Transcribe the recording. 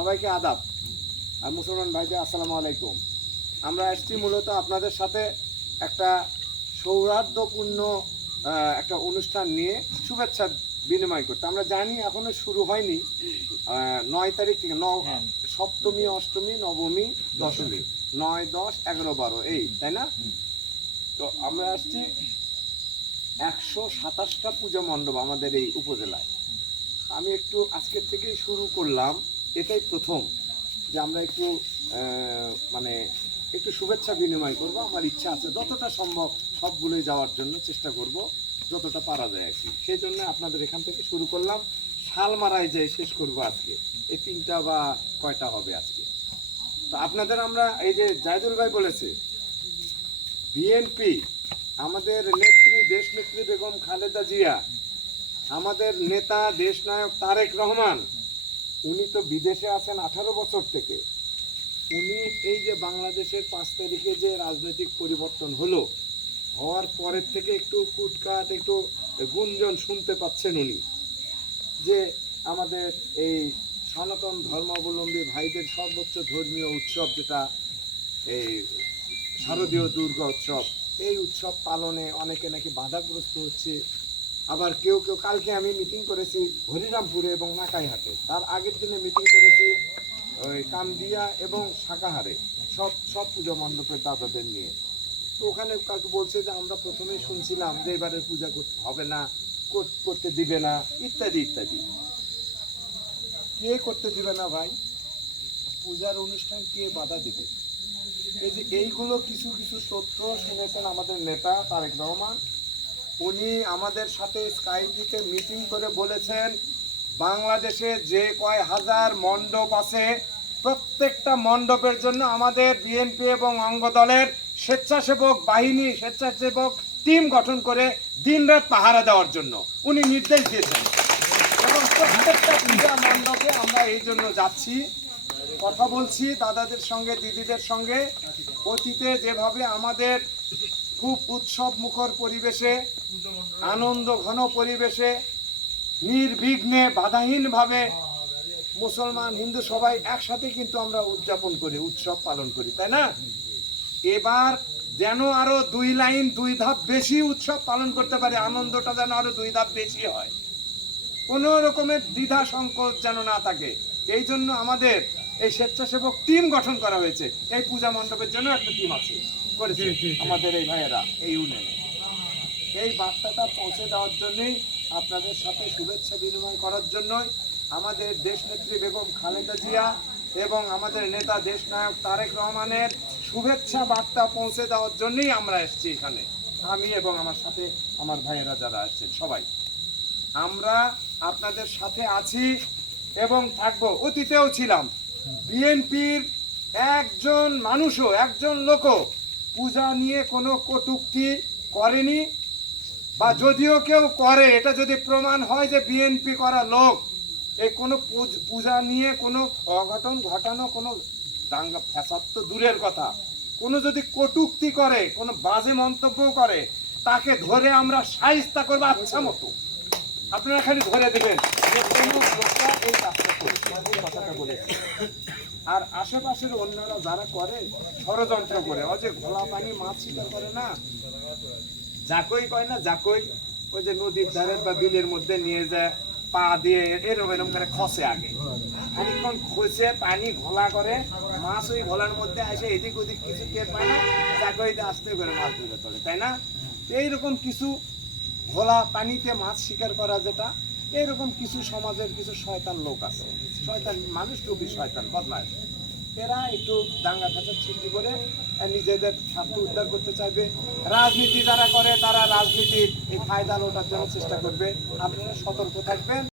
সবাইকে আদাব। আর মুসলমান ভাইদের আসসালামু আলাইকুম। আমরা এসছি মূলত আপনাদের সাথে একটা সৌহার্দ্যপূর্ণ একটা অনুষ্ঠান নিয়ে শুভেচ্ছা বিনিময় করতে। আমরা জানি এখনও শুরু হয়নি নয় তারিখ থেকে ন সপ্তমী অষ্টমী নবমী দশমী। নয় দশ এগারো বারো এই তাই না? তো আমরা আসছি একশো সাতাশটা পূজা মণ্ডপ আমাদের এই উপজেলায়। আমি একটু আজকের থেকেই শুরু করলাম। এটাই প্রথম যে আমরা একটু মানে একটু শুভেচ্ছা বিনিময় করব। আমার ইচ্ছা আছে যতটা সম্ভব সবগুলোই যাওয়ার জন্য চেষ্টা করব, যতটা পারা যায় আর কি। সেই জন্য আপনাদের এখান থেকে শুরু করলাম। শালমারায় যে শেষ করব আজকে। এই তিনটা বা কয়টা হবে আজকে? তো আপনাদের আমরা এই যে জায়দুল ভাই বলেছে বিএনপি আমাদের নেত্রী, দেশ নেত্রী বেগম খালেদা জিয়া, আমাদের নেতা দেশনায়ক তারেক রহমান উনি তো বিদেশে আছেন আঠারো বছর থেকে। উনি এই যে বাংলাদেশের পাঁচ তারিখে যে রাজনৈতিক পরিবর্তন হলো, হওয়ার পরের থেকে একটু কুটকাট, একটু গুঞ্জন শুনতে পাচ্ছেন উনি যে আমাদের এই সনাতন ধর্মাবলম্বী ভাইদের সর্বোচ্চ ধর্মীয় উৎসব যেটা, এই শারদীয় দুর্গা উৎসব, এই উৎসব পালনে অনেকে নাকি বাধাগ্রস্ত হচ্ছে। আবার কেউ কেউ কালকে আমি মিটিং করেছি হরিরামপুরে এবং নাকাইহাটে। তার আগের দিনে মিটিং করেছি ওই কামদিয়া এবং শাকাহারে। সব সব পুজো মণ্ডপের দাদাদের নিয়ে। তো ওখানে কাউকে বলছে যে আমরা প্রথমে শুনছিলাম যে এবারে পূজা করতে হবে না, কর- করতে দিবে না, ইত্যাদি ইত্যাদি। কে করতে দিবে না ভাই? পূজার অনুষ্ঠান কে বাধা দিবে? এই যে এইগুলো কিছু কিছু তথ্য শুনেছেন আমাদের নেতা তারেক রহমান। উনি আমাদের সাথে স্কাইপিতে মিটিং করে বলেছেন, বাংলাদেশে যে কয় হাজার মণ্ডপ আছে, প্রত্যেকটা মণ্ডপের জন্য আমাদের বিএনপি এবং অঙ্গ দলের স্বেচ্ছাসেবক বাহিনী, স্বেচ্ছাসেবক টিম গঠন করে দিনরাত পাহারা দেওয়ার জন্য। উনি নির্দেশ দিয়েছেন। এবং প্রত্যেকটা পূজা মণ্ডপে আমরা এই জন্য যাচ্ছি। কথা বলছি দাদাদের সঙ্গে, দিদিদের সঙ্গে। অতীতে যেভাবে আমাদের খুব উৎসব মুখর পরিবেশে, আনন্দ ঘন পরিবেশে, নির্বিঘ্নে বাধাহীনভাবে মুসলমান, হিন্দু সবাই একসাথে কিন্তু আমরা উদযাপন করি, উৎসব পালন করি, তাই না? এবার যেন আরও দুই লাইন, দুই ধাপ বেশি উৎসব পালন করতে পারে, আনন্দটা যেন আরও দুই ধাপ বেশি হয়। কোনো রকমের দ্বিধা সংকোচ যেন না থাকে। এই জন্য আমাদের এই স্বেচ্ছাসেবক টিম গঠন করা হয়েছে। এই পূজা মণ্ডপের জন্য একটা টিম আছে। করেছে আমাদের এই ভাইয়েরা এই ইউনিয়নে এই বার্তাটা পৌঁছে দেওয়ার জন্যই আপনাদের সাথে শুভেচ্ছা বিনিময় করার জন্যই আমাদের দেশনেত্রী বেগম খালেদা জিয়া এবং আমাদের নেতা দেশনায়ক তারেক রহমানের শুভেচ্ছা বার্তা পৌঁছে দেওয়ার জন্যই আমরা এসেছি এখানে। আমি এবং আমার সাথে আমার ভাইয়েরা যারা আসছেন সবাই। আমরা আপনাদের সাথে আছি এবং থাকব অতীতেও ছিলাম। বিএনপির একজন মানুষও, একজন লোকও পূজা নিয়ে কোনো কটূক্তি করেনি। বা যদিও কেউ করে, এটা যদি প্রমাণ হয় যে বিএনপি করা লোক, এ কোনো পূজ- নিয়ে কোনো অঘটন ঘটানো, কোনো দাঙ্গা, ফ্যাসাদ তো দূরের কথা। কোনো যদি কটূক্তি করে, কোনো বাজে মন্তব্য করে, তাকে ধরে আমরা সাহিস্তা করব আচ্ছা মতো। আপনারা খালি ধরে দেবেন। আর আশেপাশের অন্যরা যারা করে, ষড়যন্ত্র করে। ও যে ঘোলা পানি মাছ শিকার করে না? জাকই কয় না জাকই ওই যে নদীর ধারে বা বিলের মধ্যে নিয়ে যায়, পা দিয়ে এরকম এরকম করে খসে আগে। খানিকক্ষণ খসে পানি ঘোলা করে, মাছ ওই ঘোলার মধ্যে আসে, এদিক ওদিক কিছু টের পায় না জাকইতে আসতে করে মাছ ধরে তোলে তাই না? এইরকম কিছু ঘোলা পানিতে মাছ শিকার করা যেটা এরকম কিছু সমাজের কিছু শয়তান লোক আছে। শয়তান মানুষ টুপি শয়তান বদমাস এরা একটু দাঙ্গা ফাঁসার সৃষ্টি করে নিজেদের স্বার্থ উদ্ধার করতে চাইবে। রাজনীতি যারা করে, তারা রাজনীতির এই ফায়দা লোটার জন্য চেষ্টা করবে। আপনারা সতর্ক থাকবেন।